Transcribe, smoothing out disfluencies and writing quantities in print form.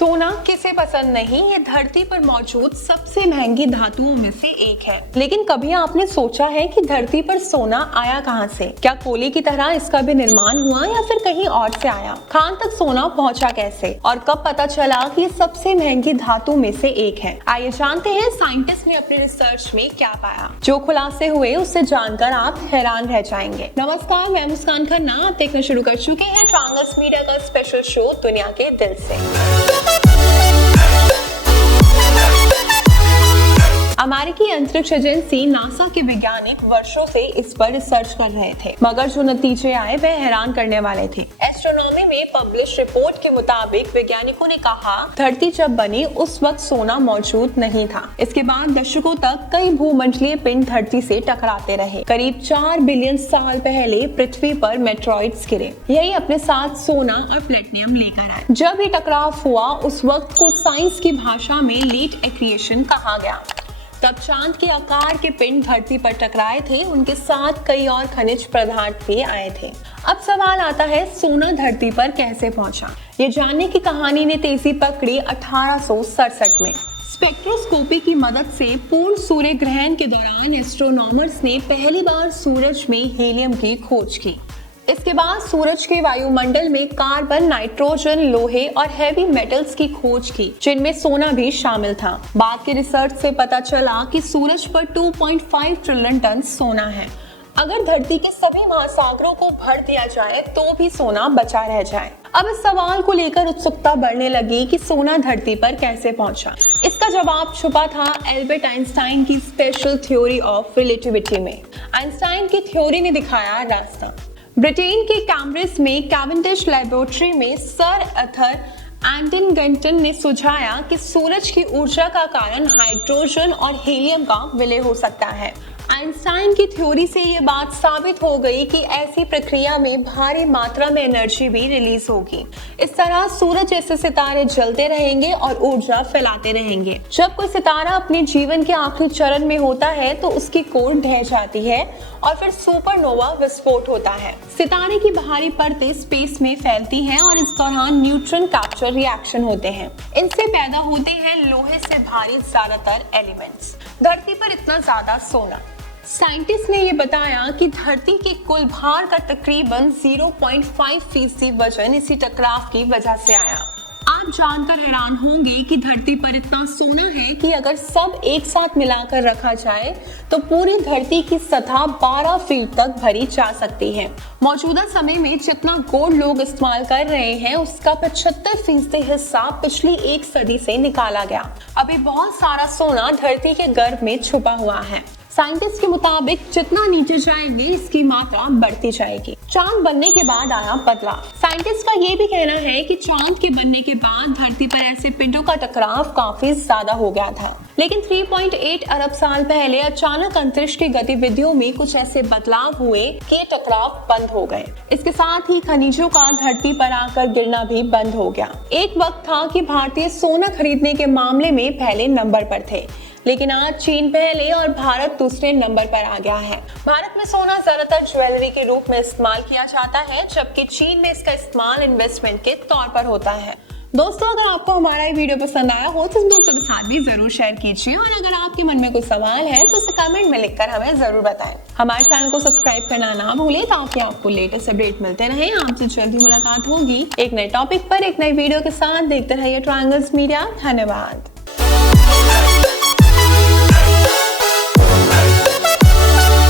सोना किसे पसंद नहीं, ये धरती पर मौजूद सबसे महंगी धातुओं में से एक है। लेकिन कभी आपने सोचा है कि धरती पर सोना आया कहां से? क्या कोयले की तरह इसका भी निर्माण हुआ या फिर कहीं और से आया? खान तक सोना पहुंचा कैसे और कब पता चला कि ये सबसे महंगी धातु में से एक है? आइए जानते हैं साइंटिस्ट ने अपने रिसर्च में क्या पाया। जो खुलासे हुए उससे जानकर आप हैरान रह जाएंगे। नमस्कार, मैं मुस्कान खन्ना। आप देखना शुरू कर चुके हैं ट्रायंगल्स मीडिया का स्पेशल शो दुनिया के दिल से। अमेरिकी अंतरिक्ष एजेंसी नासा के वैज्ञानिक वर्षों से इस पर रिसर्च कर रहे थे, मगर जो नतीजे आए वह हैरान करने वाले थे। एस्ट्रोनॉमी में पब्लिश रिपोर्ट के मुताबिक वैज्ञानिकों ने कहा, धरती जब बनी उस वक्त सोना मौजूद नहीं था। इसके बाद दशकों तक कई भूमंडलीय पिंड धरती से टकराते रहे। करीब 4 बिलियन साल पहले पृथ्वी पर मेटेरॉइड्स गिरे। यही अपने साथ सोना और प्लेटिनियम लेकर आए। जब ये टकराव हुआ उस वक्त को साइंस की भाषा में लेट एक्रिएशन कहा गया। तब चांद के आकार के पिंड धरती पर टकराए थे, उनके साथ कई और खनिज पदार्थ भी आए थे। अब सवाल आता है, सोना धरती पर कैसे पहुंचा? ये जानने की कहानी ने तेजी पकड़ी 1867 में। स्पेक्ट्रोस्कोपी की मदद से पूर्ण सूर्य ग्रहण के दौरान एस्ट्रोनॉमर्स ने पहली बार सूरज में हीलियम की खोज की। इसके बाद सूरज के वायुमंडल में कार्बन, नाइट्रोजन, लोहे और हैवी मेटल्स की खोज की, जिनमें सोना भी शामिल था। बाद के रिसर्च से पता चला कि सूरज पर 2.5 ट्रिलियन टन सोना है। अगर धरती के सभी महासागरों को भर दिया जाए तो भी सोना बचा रह जाए। अब इस सवाल को लेकर उत्सुकता बढ़ने लगी कि सोना धरती पर कैसे पहुंचा। इसका जवाब छुपा था एल्बर्ट आइंस्टाइन की स्पेशल थ्योरी ऑफ रिलेटिविटी में। आइंस्टाइन की थ्योरी ने दिखाया रास्ता। ब्रिटेन के कैम्ब्रिज में कैवेंडिश लैबोरेटरी में सर आर्थर एडिंगटन ने सुझाया कि सूरज की ऊर्जा का कारण हाइड्रोजन और हीलियम का विलय हो सकता है। आइंस्टाइन की थ्योरी से ये बात साबित हो गई कि ऐसी प्रक्रिया में भारी मात्रा में एनर्जी भी रिलीज होगी। इस तरह सूरज जैसे सितारे जलते रहेंगे और ऊर्जा फैलाते रहेंगे। जब कोई सितारा अपने जीवन के आखिरी चरण में होता है तो उसकी कोर ढह जाती है और फिर सुपरनोवा विस्फोट होता है। सितारे की बाहरी परतें स्पेस में फैलती हैं और इस दौरान न्यूट्रॉन कैप्चर रिएक्शन होते हैं। इनसे पैदा होते हैं लोहे से भारी ज्यादातर एलिमेंट्स। धरती पर इतना ज्यादा सोना। साइंटिस्ट ने ये बताया कि धरती के कुल भार का तकरीबन 0.5% वजन इसी टकराव की वजह से आया। आप जानकर हैरान होंगे कि धरती पर इतना सोना है कि अगर सब एक साथ मिलाकर रखा जाए तो पूरी धरती की सतह 12 फीट तक भरी जा सकती है। मौजूदा समय में जितना गोल्ड लोग इस्तेमाल कर रहे हैं उसका 75% हिस्सा पिछली एक सदी से निकाला गया। अभी बहुत सारा सोना धरती के गर्भ में छुपा हुआ है। साइंटिस्ट के मुताबिक जितना नीचे जाएंगे इसकी मात्रा बढ़ती जाएगी। चांद बनने के बाद आया बदलाव। साइंटिस्ट का ये भी कहना है कि चांद के बनने के बाद धरती पर ऐसे पिंडों का टकराव काफी ज्यादा हो गया था। लेकिन 3.8 अरब साल पहले अचानक अंतरिक्ष की गतिविधियों में कुछ ऐसे बदलाव हुए कि ये टकराव बंद हो गए। इसके साथ ही खनिजों का धरती पर आकर गिरना भी बंद हो गया। एक वक्त था कि भारतीय सोना खरीदने के मामले में पहले नंबर पर थे, लेकिन आज चीन पहले और भारत दूसरे नंबर पर आ गया है। भारत में सोना ज्यादातर ज्वेलरी के रूप में इस्तेमाल किया जाता है, जबकि चीन में इसका इस्तेमाल इन्वेस्टमेंट के तौर पर होता है। दोस्तों, अगर आपको हमारा ये वीडियो पसंद आया हो तो दोस्तों के साथ भी जरूर शेयर कीजिए और अगर आपके मन में कोई सवाल है तो उसे कमेंट में लिखकर हमें जरूर बताएं। हमारे चैनल को सब्सक्राइब करना ना भूलें ताकि आपको लेटेस्ट अपडेट मिलते रहे। आपसे जल्दी मुलाकात होगी एक नए टॉपिक पर, एक नई वीडियो के साथ। देखते रहिए ट्रायंगल्स मीडिया। धन्यवाद।